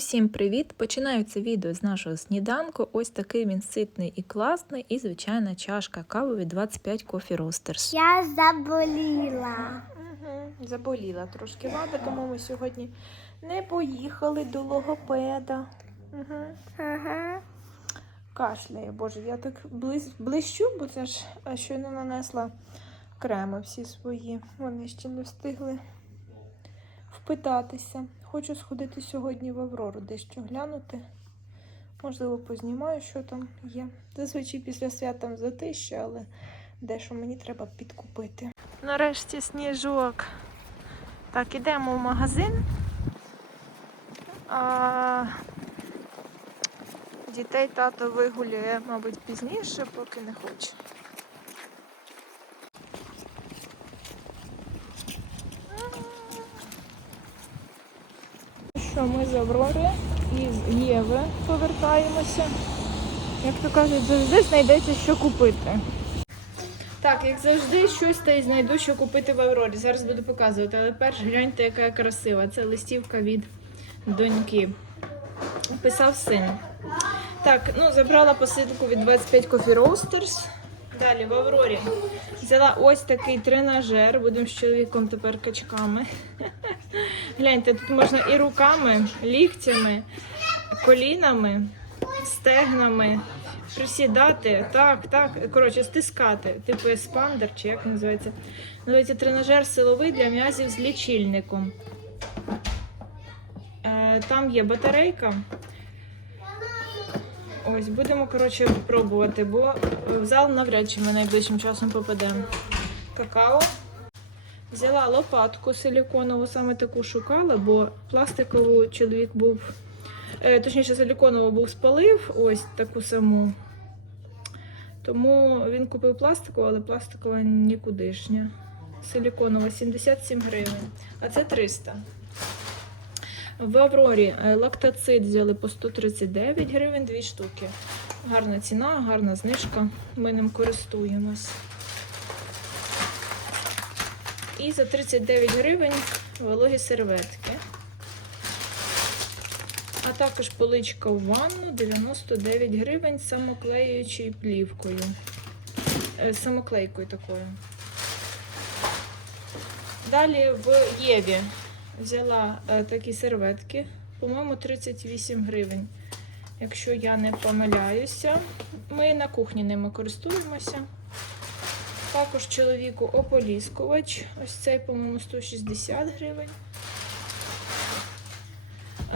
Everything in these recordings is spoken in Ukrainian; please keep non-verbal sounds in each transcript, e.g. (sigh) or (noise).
Усім привіт! Починаю це відео з нашого сніданку. Ось такий він ситний і класний, і звичайна чашка кави від 25 Coffee Roasters. Я заболіла. Угу, заболіла трошки лада, тому ми сьогодні не поїхали до логопеда. Угу. Ага. Кашляє, боже, я так близь, блищу, бо це ж щойно нанесла креми всі свої. Вони ще не встигли впитатися. Хочу сходити сьогодні в Аврору, дещо глянути. Можливо, познімаю, що там є. Зазвичай після свят там затища, але дещо мені треба підкупити. Нарешті сніжок. Так, ідемо в магазин. А... Дітей тато вигуляє, мабуть, пізніше, поки не хоче. Що ми з Аврори і з Єви повертаємося. Як то кажуть, завжди знайдеться, що купити. Так, як завжди, щось та й знайду, що купити в Аврорі. Зараз буду показувати, але перш гляньте, яка красива. Це листівка від доньки. Писав син. Так, ну забрала посилку від 25 Coffee Roasters. Далі в Аврорі взяла ось такий тренажер. Будемо з чоловіком тепер качками. Гляньте, тут можна і руками, ліктями, колінами, стегнами присідати. Так, так. Коротше, стискати. Типу еспандер, чи як називається. Називається тренажер силовий для м'язів з лічильником. Е, Там є батарейка. Ось, будемо, коротше, пробувати, бо в зал навряд чи ми найближчим часом попадемо. Какао. Взяла лопатку силіконову, саме таку шукала, бо пластикову чоловік був, е, точніше, силіконову був спалив, ось таку саму. Тому він купив пластикову, але пластикова нікудишня. Силіконова 77 гривень, а це 300. В Аврорі е, лактацид взяли по 139 гривень, дві штуки. Гарна ціна, гарна знижка. Ми ним користуємось. І за 39 гривень вологі серветки. А також поличка в ванну 99 гривень з самоклеюючою плівкою. Е, самоклейкою такою. Далі в Єві взяла е, такі серветки, по-моєму, 38 гривень. Якщо я не помиляюся, ми на кухні ними користуємося. Також чоловіку ополіскувач. Ось цей, по-моєму, 160 гривень.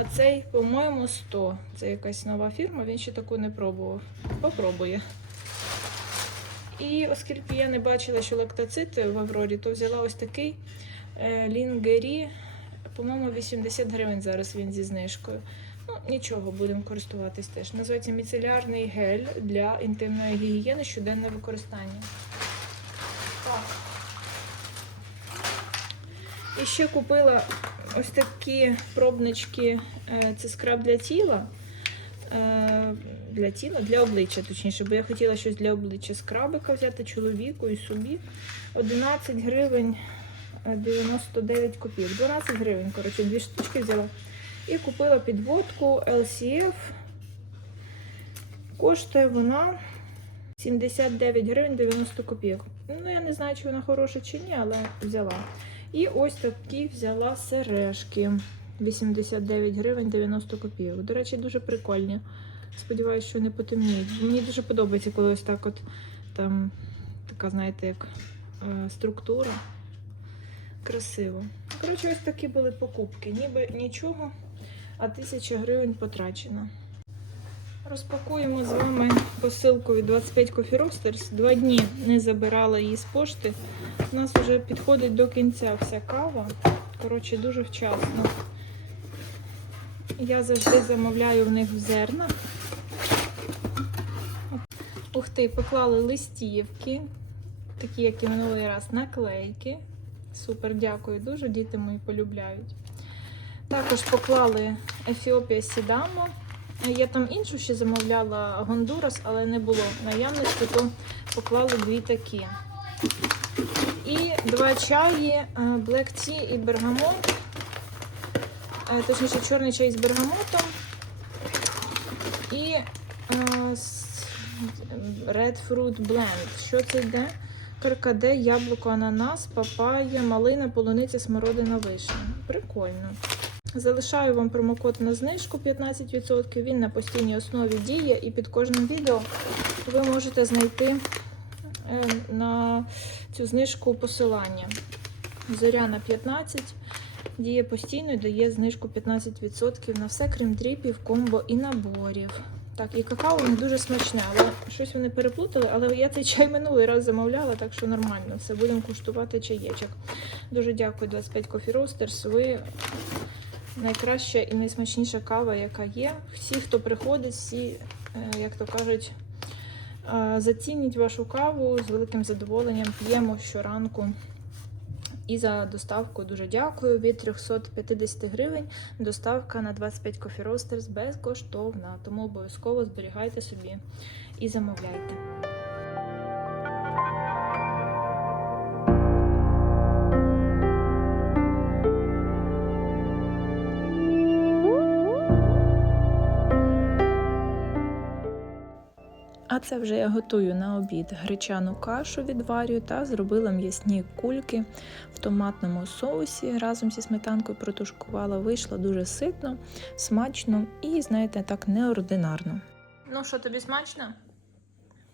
А цей, по-моєму, 100. Це якась нова фірма, він ще таку не пробував. Попробує. І оскільки я не бачила, що лактоцит в Аврорі, то взяла ось такий е, лінгері. По-моєму, 80 гривень зараз він зі знижкою. Ну, нічого, будемо користуватись теж. Називається міцелярний гель для інтимної гігієни щоденне використання. Так. І ще купила ось такі пробнички. е, Це скраб для тіла. Е, Для тіла, для обличчя, точніше, бо я хотіла щось для обличчя скрабика взяти чоловіку і собі. 11 гривень 99 копійок. 12 гривень, коротше, дві штучки взяла. І купила підводку LCF. Коштує вона 79 гривень 90 копійок. Ну, я не знаю, чи вона хороша чи ні, але взяла. І ось такі взяла сережки. 89 гривень 90 копійок. До речі, дуже прикольні. Сподіваюсь, що не потемніють. Мені дуже подобається, коли ось так от там така, знаєте, як е, структура. Красиво. Коротше, ось такі були покупки. Ніби нічого, а тисяча гривень потрачено. Розпакуємо з вами посилку від 25 Coffee Roasters. Два дні не забирала її з пошти. У нас вже підходить до кінця вся кава. Коротше, дуже вчасно. Я завжди замовляю в них в зернах. Ух ти, поклали листівки, такі, як і минулий раз, наклейки. Супер, дякую дуже, діти мої полюбляють. Також поклали Ефіопія Сідамо. Я там іншу ще замовляла Гондурас, але не було наявності, то поклали дві такі. І два чаї Black Tea і Бергамот. е, точніше, чорний чай з бергамотом і е, Red Fruit Blend. Що це йде? Каркаде, яблуко, ананас, папая, малина, полуниця, смородина, вишня. Прикольно. Залишаю вам промокод на знижку 15%. Він на постійній основі діє, і під кожним відео ви можете знайти е, на цю знижку посилання. Зоряна 15 діє постійно і дає знижку 15% на все, крім дріпів, комбо і наборів. Так, і какао них дуже смачне, але щось вони переплутали. Але я цей чай минулий раз замовляла, так що нормально. Все, будемо куштувати чаєчок. Дуже дякую 25 Coffee Roasters. Ви найкраща і найсмачніша кава, яка є. Всі, хто приходить, всі, е, як то кажуть, е, зацініть вашу каву з великим задоволенням. П'ємо щоранку. І за доставку дуже дякую. Від 350 гривень доставка на 25 кофі ростерс безкоштовна. Тому обов'язково зберігайте собі і замовляйте. Це вже я готую на обід гречану кашу відварюю та зробила м'ясні кульки в томатному соусі. Разом зі сметанкою протушкувала. Вийшло дуже ситно, смачно і, знаєте, так неординарно. Ну що, тобі смачно?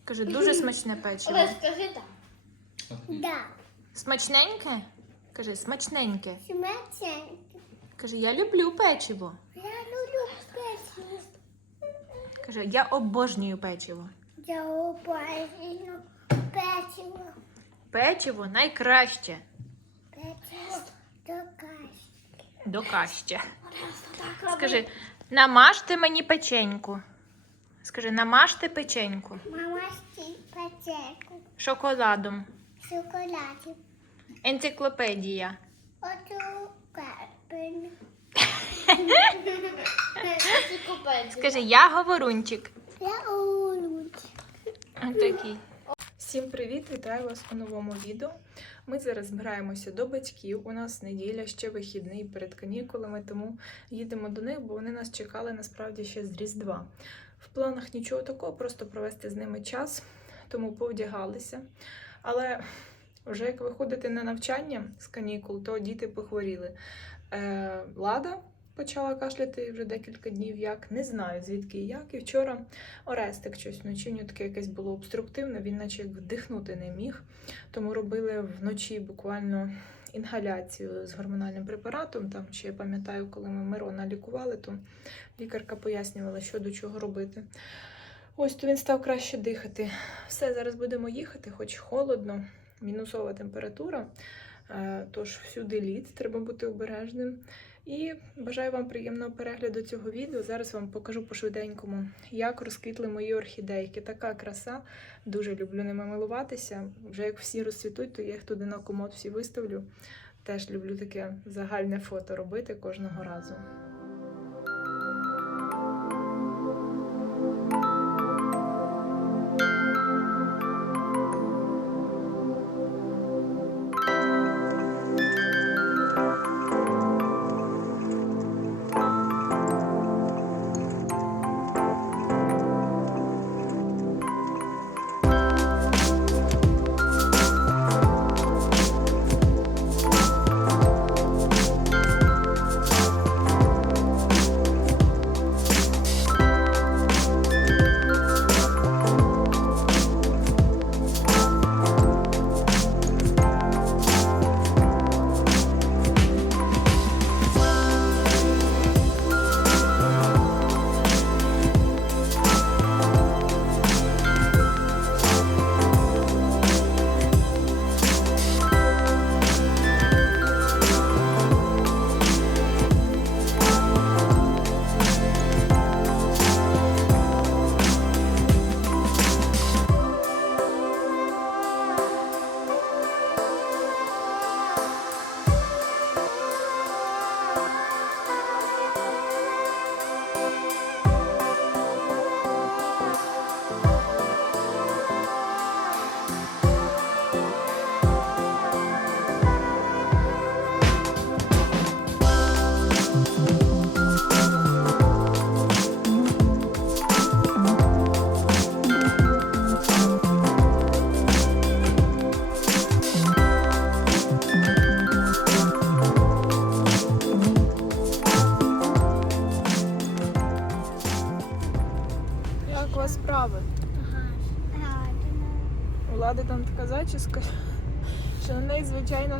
Кажи, дуже смачне печиво. скажи так. Да. Смачненьке? Кажи, смачненьке. Смачненько. Кажи, я люблю печиво. Я люблю печиво. Кажи, я обожнюю печиво. Я обожнюю печиво. Печиво найкраще. Печиво до каші. До каще. Скажи, намажте мені печеньку. Скажи, намажте печеньку Мама стій печеньку. шоколадом. Шоколаді. (laughs) Енциклопедія. Скажи, я говорунчик. Я. Такий. Всім привіт! Вітаю вас у новому відео. Ми зараз збираємося до батьків. У нас неділя ще вихідний перед канікулами, тому їдемо до них, бо вони нас чекали насправді ще з Різдва. В планах нічого такого, просто провести з ними час, тому повдягалися. Але вже як виходити на навчання з канікул, то діти похворіли. Е, Лада почала кашляти вже декілька днів, як не знаю звідки і як. І вчора Орестик щось вночі нього таке якесь було обструктивне, він наче як вдихнути не міг. Тому робили вночі буквально інгаляцію з гормональним препаратом. Там ще я пам'ятаю, коли ми Мирона лікували, то лікарка пояснювала, що до чого робити. Ось то він став краще дихати. Все, зараз будемо їхати, хоч холодно, мінусова температура. Е, Тож всюди лід, треба бути обережним. І бажаю вам приємного перегляду цього відео. Зараз вам покажу по швиденькому, як розквітли мої орхідейки. Така краса. Дуже люблю ними милуватися. Вже як всі розцвітуть, то я їх туди на комод всі виставлю. Теж люблю таке загальне фото робити кожного разу.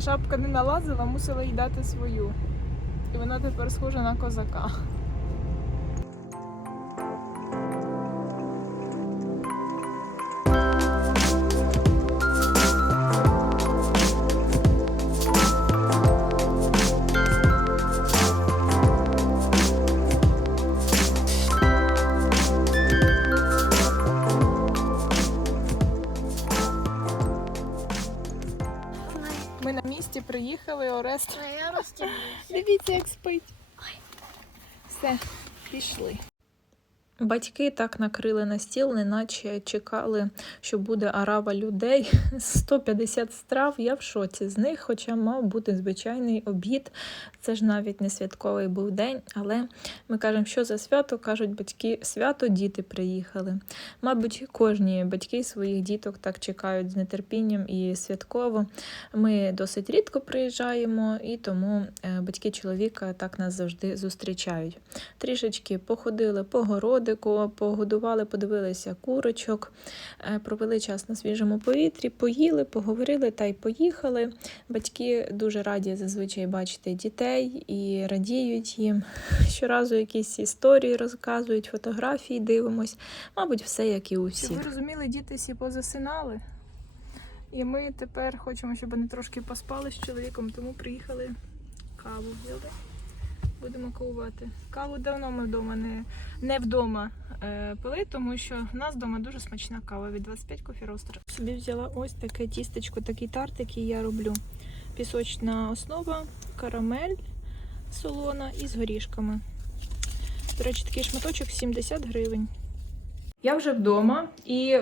Шапка не налазила, мусила їй дати свою. І вона тепер схожа на козака. Дивіться, як спить. Все, пішли. Батьки так накрили на стіл, неначе чекали, що буде арава людей. (laughs) 150 страв. Я в шоці з них, хоча мав бути звичайний обід. Це ж навіть не святковий був день, але ми кажемо, що за свято, кажуть батьки, свято діти приїхали. Мабуть, кожні батьки своїх діток так чекають з нетерпінням і святково. Ми досить рідко приїжджаємо, і тому е, батьки чоловіка так нас завжди зустрічають. Трішечки походили по городику, погодували, подивилися курочок, е, провели час на свіжому повітрі, поїли, поговорили та й поїхали. Батьки дуже раді зазвичай бачити дітей і радіють їм. Щоразу якісь історії розказують, фотографії дивимось. Мабуть, все як і у всіх. Ви розуміли, діти всі позасинали. І ми тепер хочемо, щоб вони трошки поспали з чоловіком, тому приїхали каву взяли. Будемо кавувати. Каву давно ми вдома не, не вдома е, пили, тому що в нас вдома дуже смачна кава від 25 Coffee Roaster. Собі взяла ось таке тістечко, такий тарт, який я роблю. Пісочна основа, карамель солона і з горішками. До речі, такий шматочок 70 гривень. Я вже вдома і.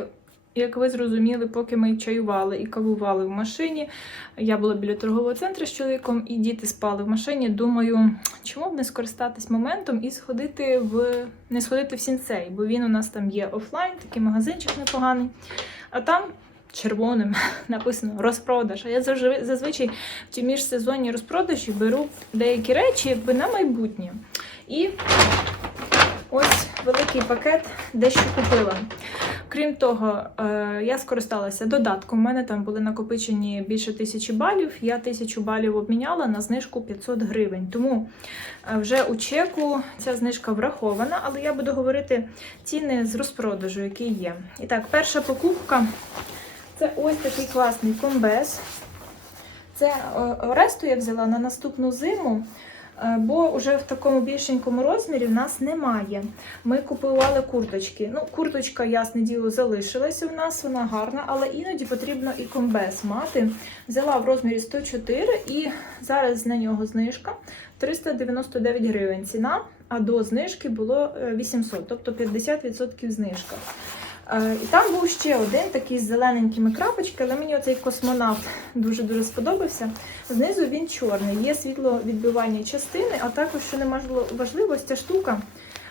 Як ви зрозуміли, поки ми чаювали і кавували в машині, я була біля торгового центру з чоловіком, і діти спали в машині. Думаю, чому б не скористатись моментом і сходити в не сходити в сінцей, бо він у нас там є офлайн, такий магазинчик непоганий. А там червоним (laughs) написано розпродаж. А я завжди зазвичай в ті міжсезонні розпродажі беру деякі речі якби на майбутнє. І ось великий пакет дещо купила. Крім того, е, я скористалася додатком. У мене там були накопичені більше тисячі балів. Я тисячу балів обміняла на знижку 500 гривень. Тому е, вже у чеку ця знижка врахована, але я буду говорити ціни з розпродажу, які є. І так, перша покупка це ось такий класний комбез. Це е, Оресту я взяла на наступну зиму. Е, Бо вже в такому більшенькому розмірі в нас немає. Ми купували курточки. Ну, курточка, ясне діло, залишилася в нас, вона гарна, але іноді потрібно і комбез мати. Взяла в розмірі 104 і зараз на нього знижка 399 гривень ціна, а до знижки було е, 800, тобто 50% знижка. Е, І там був ще один такий з зелененькими крапочками, але мені оцей космонавт дуже-дуже сподобався. Знизу він чорний, є світловідбивання частини, а також, що не важливо, ця штука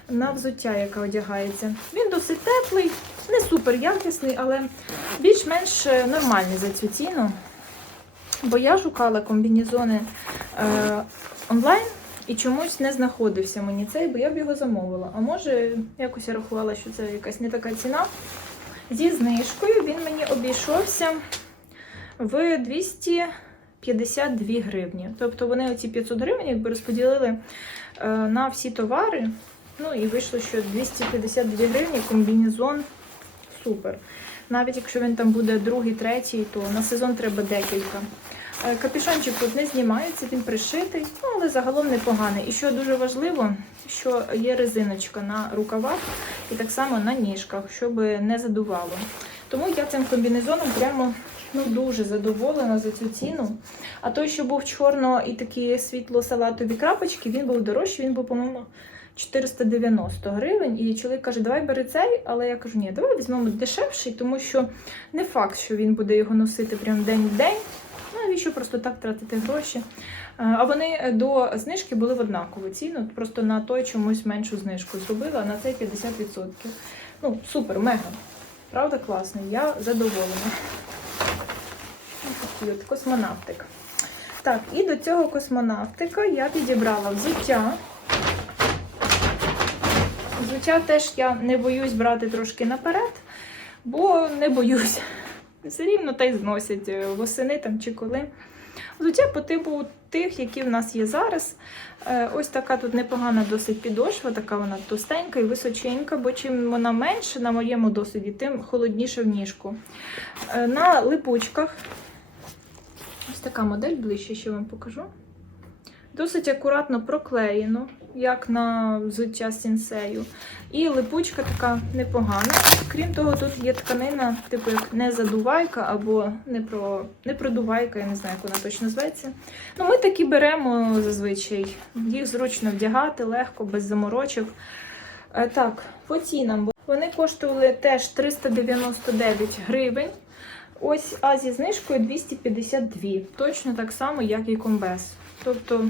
на взуття, яка одягається. Він досить теплий, не супер якісний, але більш-менш е, нормальний за цю ціну. Бо я шукала комбінезони е, онлайн і чомусь не знаходився мені цей, бо я б його замовила. А може, якось я рахувала, що це якась не така ціна. Зі знижкою він мені обійшовся в 252 гривні. Тобто вони оці 500 гривень якби розподілили е, на всі товари. Ну і вийшло, що 252 гривні комбінезон супер. Навіть якщо він там буде другий, третій, то на сезон треба декілька. Е, Капюшончик тут не знімається, він пришитий, ну, але загалом непоганий. І що дуже важливо, що є резиночка на рукавах і так само на ніжках, щоб не задувало. Тому я цим комбінезоном прямо ну, дуже задоволена за цю ціну. А той, що був чорно і такі світло-салатові крапочки, він був дорожчий, він був, по-моєму, 490 гривень. І чоловік каже, давай бери цей, але я кажу, ні, давай візьмемо дешевший, тому що не факт, що він буде його носити прям день в день. Ну, навіщо просто так тратити гроші? Е, А вони до знижки були в однакову ціну, просто на той чомусь меншу знижку зробила, а на цей 50%. Ну, супер, мега. Правда, класний, я задоволена. Ось такий от космонавтик. Так, і до цього космонавтика я підібрала. Взуття взуття теж я не боюсь брати трошки наперед, бо не боюсь. Все рівно та й зносять е, восени там чи коли. Взуття по типу тих, які в нас є зараз. Е, Ось така тут непогана досить підошва, така вона товстенька і височенька, бо чим вона менше на моєму досвіді, тим холодніше в ніжку. Е, На липучках ось така модель ближче ще вам покажу. Досить акуратно проклеєно, як на взуття сінсею. І липучка така непогана. Крім того, тут є тканина, типу як не задувайка або не про не продувайка, я не знаю, як вона точно зветься. Ну, ми такі беремо зазвичай. Їх зручно вдягати, легко, без заморочок. Е, Так, по цінам. Вони коштували теж 399 гривень. Ось, а зі знижкою 252. Точно так само, як і комбез. Тобто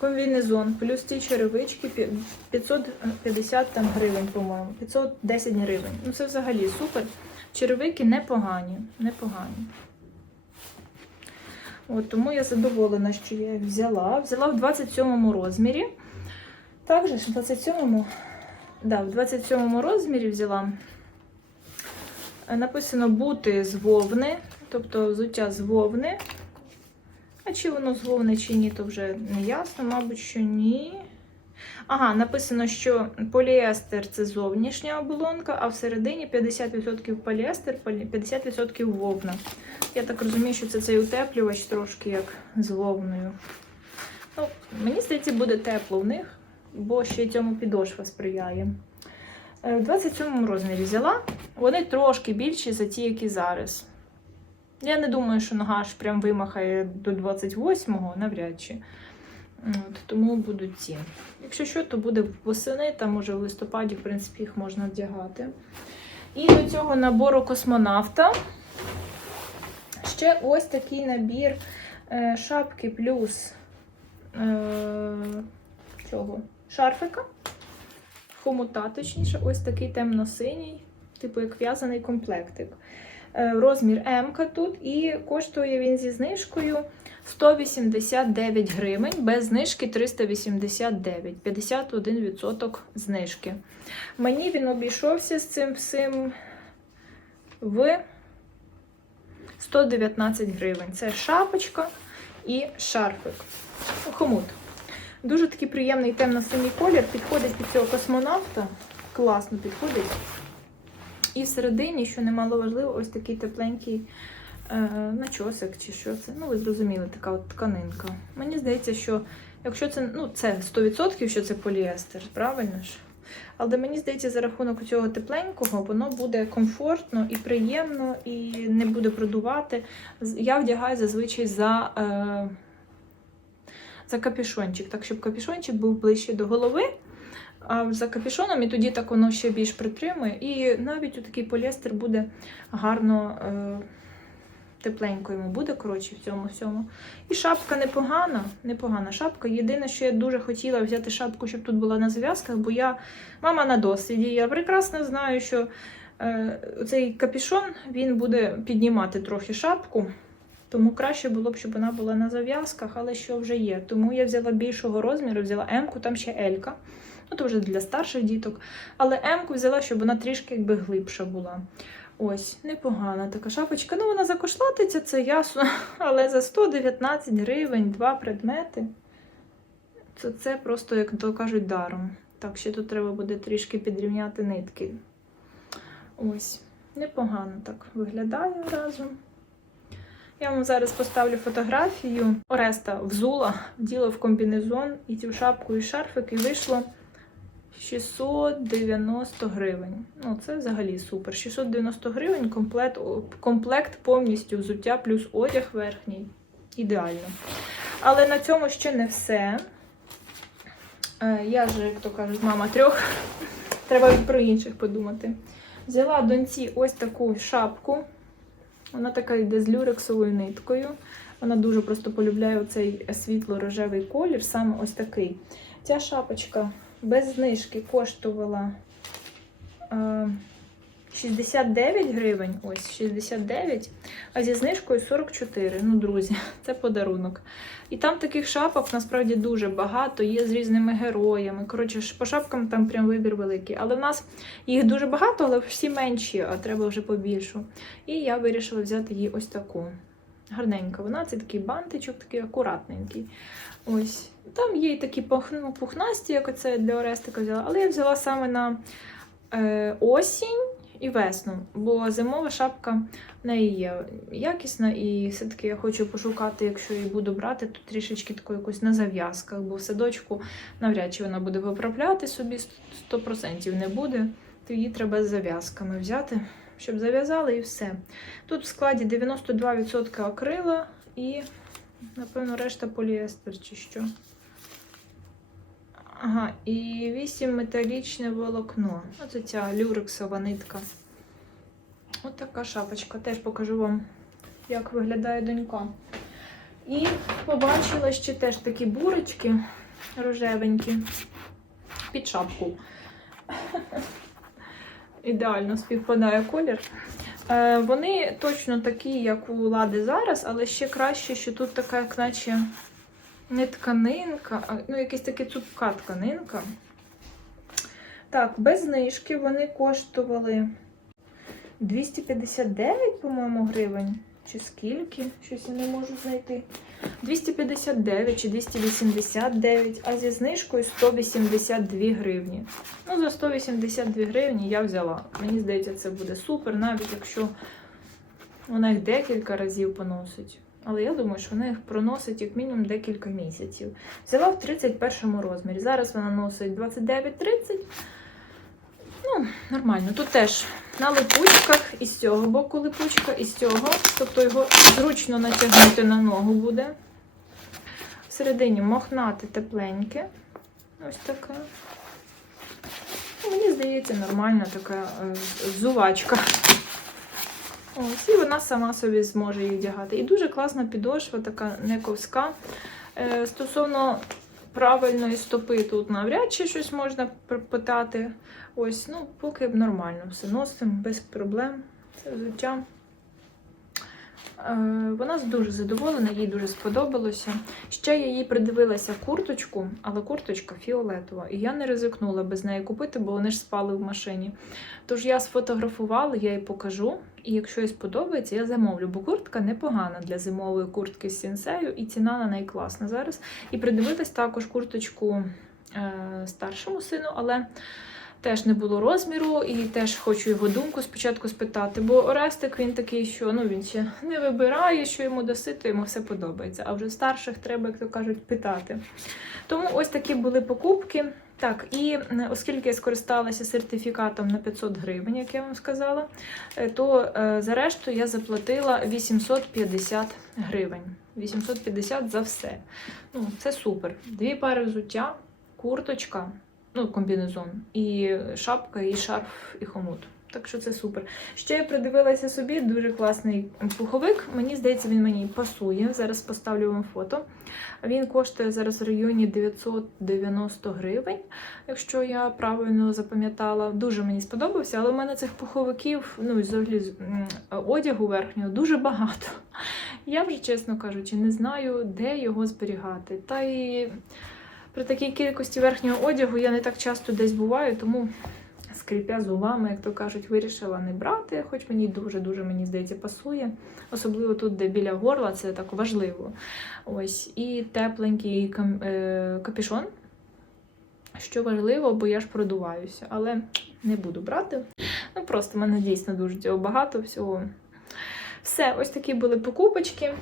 комбінезон плюс ці черевички 550 там гривень, по-моєму. 510 гривень. Ну це взагалі супер. Черевики непогані, непогані. От, тому я задоволена, що я їх взяла. Взяла в 27 розмірі. Також в 27-му, да, в 27 розмірі взяла. Е, Написано бути з вовни, тобто взуття з вовни. А чи воно з вовни, чи ні, то вже не ясно, мабуть, що ні. Ага, написано, що поліестер це зовнішня оболонка, а всередині 50% поліестер, 50% вовна. Я так розумію, що це цей утеплювач трошки як з вовною. Ну, мені здається, буде тепло в них, бо ще цьому підошва сприяє. Е, В 27 розмірі взяла. Вони трошки більші за ті, які зараз. Я не думаю, що нога аж прям вимахає до 28-го, навряд чи. От, тому будуть ці. Якщо що, то буде восени, там може в листопаді, в принципі, їх можна вдягати. І до цього набору космонавта ще ось такий набір е, шапки плюс е, цього шарфика. Хомута, точніше, ось такий темно-синій, типу як в'язаний комплектик. Е, Розмір М тут і коштує він зі знижкою 189 гривень, без знижки 389, 51% знижки. Мені він обійшовся з цим всім в 119 гривень. Це шапочка і шарфик. Хомут. Дуже такий приємний темно-синій колір, підходить під цього космонавта. Класно підходить. І всередині, що немало важливо, ось такий тепленький е, начосик чи що це. Ну, ви зрозуміли, така от тканинка. Мені здається, що якщо це, ну, це 100%, що це поліестер, правильно ж? Але мені здається, за рахунок цього тепленького, воно буде комфортно і приємно, і не буде продувати. Я вдягаю зазвичай за, е, за капюшончик, так щоб капюшончик був ближче до голови. А за капюшоном і тоді так воно ще більш притримує. І навіть такий поліестер буде гарно е, тепленько йому буде, коротше, в цьому всьому. І шапка непогана, непогана шапка. Єдине, що я дуже хотіла взяти шапку, щоб тут була на зв'язках, бо я мама на досвіді. Я прекрасно знаю, що е, цей капюшон він буде піднімати трохи шапку. Тому краще було б, щоб вона була на зав'язках, але що вже є. Тому я взяла більшого розміру, взяла М-ку, там ще L-ка. Ну, то вже для старших діток. Але М-ку взяла, щоб вона трішки якби глибша була. Ось, непогана така шапочка. Ну, вона закошлатиться, це ясно. (laughs) Але за 119 гривень два предмети. Це, це просто, як то кажуть, даром. Так, ще тут треба буде трішки підрівняти нитки. Ось, непогано так виглядає разом. Я вам зараз поставлю фотографію. Ореста взула, вділа в комбінезон і цю шапку і шарфик, і вийшло 690 гривень. Ну, це взагалі супер. 690 гривень, комплект, комплект повністю взуття плюс одяг верхній. Ідеально. Але на цьому ще не все. Е, Я ж, як то кажуть, мама трьох. (laughs) Треба про інших подумати. Взяла доньці ось таку шапку. Вона така йде з люрексовою ниткою. Вона дуже просто полюбляє оцей світло-рожевий колір, саме ось такий. Ця шапочка без знижки коштувала е, 69 гривень, ось 69, а зі знижкою 44. Ну, друзі, (laughs) це подарунок. І там таких шапок насправді дуже багато, є з різними героями. Коротше, по шапкам там прям вибір великий. Але в нас їх дуже багато, але всі менші, а треба вже побільшу. І я вирішила взяти її ось таку. Гарненька вона, це такий бантичок, такий акуратненький. Ось. Там є і такі пухнасті, як оце для Орестика взяла, але я взяла саме на е, осінь і весну, бо зимова шапка в неї є якісна, і все-таки я хочу пошукати, якщо її буду брати, то трішечки таку якусь на зав'язках, бо в садочку навряд чи вона буде виправляти собі 100% не буде, то її треба з зав'язками взяти, щоб зав'язали і все. Тут в складі 92% акрила і, напевно, решта поліестер чи що. Ага, і 8 металічне волокно. Оце ця люрексова нитка. Ось така шапочка. Теж покажу вам, як виглядає донька. І побачила ще теж такі бурочки рожевенькі під шапку. Ідеально співпадає колір. Е, Вони точно такі, як у лади зараз, але ще краще, що тут така, як наче не тканинка, а ну, якась така цупка тканинка. Так, без знижки вони коштували 259, по-моєму, гривень. Чи скільки? Щось я не можу знайти. 259 чи 289, а зі знижкою 182 гривні. Ну, за 182 гривні я взяла. Мені здається, це буде супер, навіть якщо вона їх декілька разів поносить. Але я думаю, що вона їх проносить як мінімум декілька місяців. Взяла в 31 розмірі. Зараз вона носить 29-30. Ну, нормально. Тут теж на липучках і з цього боку липучка, і з цього. Тобто його зручно натягнути на ногу буде. Всередині мохнате тепленьке. Ось таке. Мені здається, нормальна така е, зувачка. Ось, і вона сама собі зможе її вдягати. І дуже класна підошва, така не ковська. Е, стосовно правильної стопи, тут навряд чи щось можна питати. Ось, ну, поки нормально все носимо, без проблем. Це взуття. Е, Вона дуже задоволена, їй дуже сподобалося. Ще я їй придивилася курточку, але курточка фіолетова. І я не ризикнула без неї купити, бо вони ж спали в машині. Тож я сфотографувала, я їй покажу. І якщо їй сподобається, я замовлю, бо куртка непогана для зимової куртки з сінсею, і ціна на неї класна зараз. І придивилась також курточку е, старшому сину, але теж не було розміру, і теж хочу його думку спочатку спитати. Бо Орестик він такий, що ну він ще не вибирає, що йому досити, йому все подобається. А вже старших треба, як то кажуть, питати. Тому ось такі були покупки. Так, і е, оскільки я скористалася сертифікатом на 500 гривень, як я вам сказала, е, то е, за решту я заплатила 850 гривень. 850 за все. Ну, це супер. Дві пари взуття, курточка, ну, комбінезон, і шапка, і шарф, і хомут. Так що це супер. Ще я придивилася собі дуже класний пуховик. Мені здається, він мені пасує. Зараз поставлю вам фото. Він коштує зараз в районі 990 гривень, якщо я правильно запам'ятала. Дуже мені сподобався, але в мене цих пуховиків, ну взагалі одягу верхнього дуже багато. Я вже, чесно кажучи, не знаю, де його зберігати. Та і при такій кількості верхнього одягу я не так часто десь буваю, тому скрипя зубами, як то кажуть, вирішила не брати, хоч мені дуже-дуже, мені здається, пасує. Особливо тут, де біля горла, це так важливо. Ось, і тепленький е, капюшон. Що важливо, бо я ж продуваюся, але не буду брати. Ну просто в мене дійсно дуже цього багато всього. Все, ось такі були покупочки.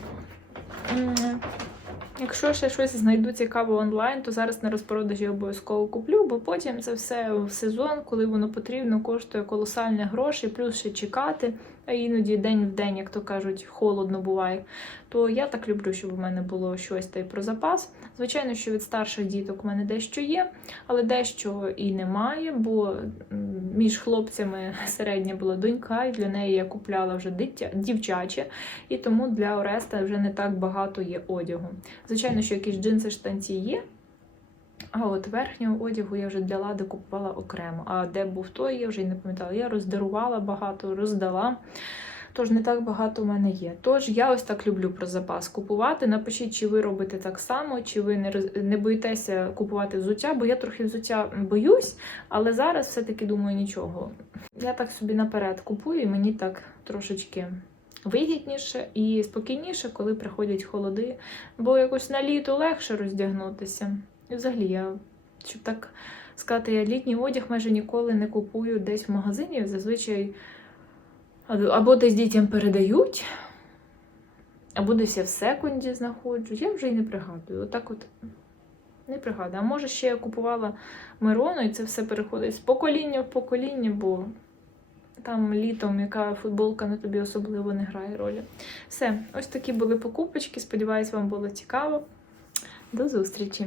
Якщо ще щось знайду цікаве онлайн, то зараз на розпродажі обов'язково куплю, бо потім це все в сезон, коли воно потрібно, коштує колосальні гроші, плюс ще чекати, а іноді день в день, як то кажуть, холодно буває. То я так люблю, щоб у мене було щось та й про запас. Звичайно, що від старших діток у мене дещо є, але дещо і немає, бо між хлопцями середня була донька, і для неї я купляла вже дитя, дівчаче, і тому для Ореста вже не так багато є одягу. Звичайно, що якісь джинси штанці є. А от верхнього одягу я вже для лади купувала окремо. А де був той, я вже й не пам'ятала. Я роздарувала багато, роздала. Тож не так багато в мене є. Тож я ось так люблю про запас купувати. Напишіть, чи ви робите так само, чи ви не, не боїтеся купувати взуття, бо я трохи взуття боюсь, але зараз все-таки думаю нічого. Я так собі наперед купую, і мені так трошечки вигідніше і спокійніше, коли приходять холоди, бо якось на літо легше роздягнутися. І взагалі, я, щоб так сказати, я літній одяг майже ніколи не купую десь в магазині. Зазвичай або десь дітям передають, або десь я в секунді знаходжу. Я вже й не пригадую. Отак от не пригадую. А може ще я купувала Мирону, і це все переходить з покоління в покоління, бо там літом яка футболка на тобі особливо не грає ролі. Все, ось такі були покупочки. Сподіваюсь, вам було цікаво. До зустрічі!